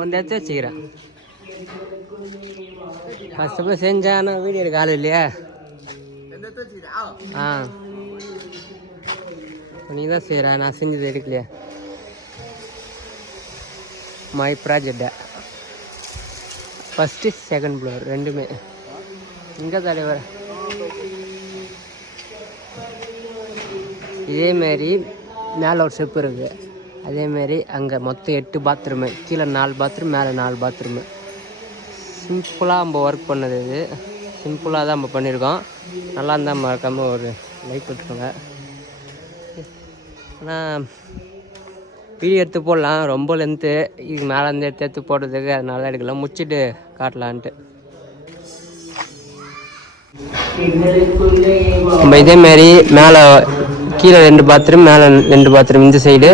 ಒಂದು ಎತ್ತು வச்சுக்கிறேன் கஷ்டப்பட்டு செஞ்சானா வீடியோ எடுக்க ஆள் இல்லையா நீ தான் செய்கிற நான் செஞ்சது எடுக்கலையா மை ப்ராஜெக்டா ஃபஸ்ட்டு செகண்ட் ஃப்ளோர் ரெண்டுமே இங்கே தலைவர் இதேமாரி மேலே ஒரு ஸ்டெப் இருக்குது அதேமாரி அங்கே மொத்தம் 8 பாத்ரூமு கீழே 4 பாத்ரூம் மேலே 4 பாத்ரூமு சிம்பிளாக நம்ம ஒர்க் பண்ணது இது சிம்பிளாக தான் நம்ம பண்ணியிருக்கோம் நல்லா இருந்தால் மறக்காமல் ஒரு லைக் விட்டுருங்க ஆனால் வீடியோ எடுத்து போடலாம் ரொம்ப லென்த்து இதுக்கு மேலே இருந்து எடுத்து போடுறதுக்கு அதனால தான் எடுக்கலாம் முடிச்சுட்டு காட்டலான்ட்டு நம்ம இதேமாரி மேலே கீழே 2 பாத்ரூம் மேலே 2 பாத்ரூம் இந்த சைடு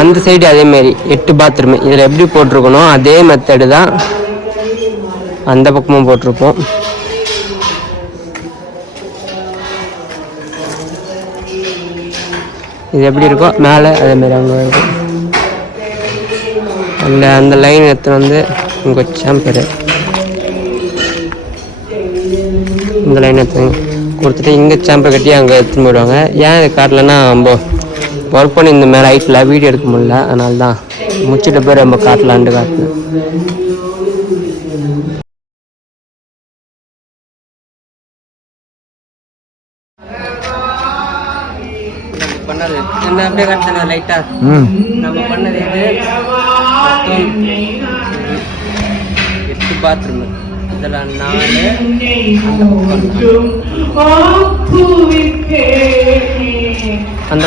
அந்த சைடு அதேமாரி 8 பாத்ரூம் இதில் எப்படி போட்டிருக்கணும் அதே மெத்தடு தான் அந்த பக்கமும் போட்டிருப்போம் இது எப்படி இருக்கோ மேலே அதேமாரி அங்கே இருக்கும் அந்த லைன் எடுத்துன்னு வந்து இங்கே வச்சான் பேர் இந்த லைன் எடுத்து கொடுத்துட்டு இங்கே சாம்பை கட்டி அங்கே எடுத்துன்னு போயிடுவாங்க ஏன் இது காட்டலன்னா நம்ம ஒர்க் பண்ணி இந்த மேலே ஹைட்டில் வீடியோ எடுக்க முடியல அதனால தான் முடிச்சுட்டு போய் நம்ம காட்டலான்ட்டு காட்டினேன் பண்ணது என்ன அப்படியே காட்டுங்க லைட்டாக நம்ம பண்ணது இது 8 பாத்ரூமு இதில் 4 அந்த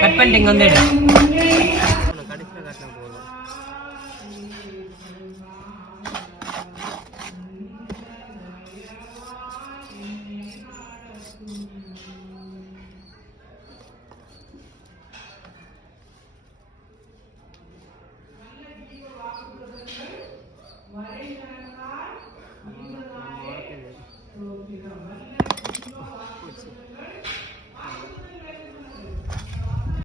கட் பண்ணிட்டு இங்கே வந்து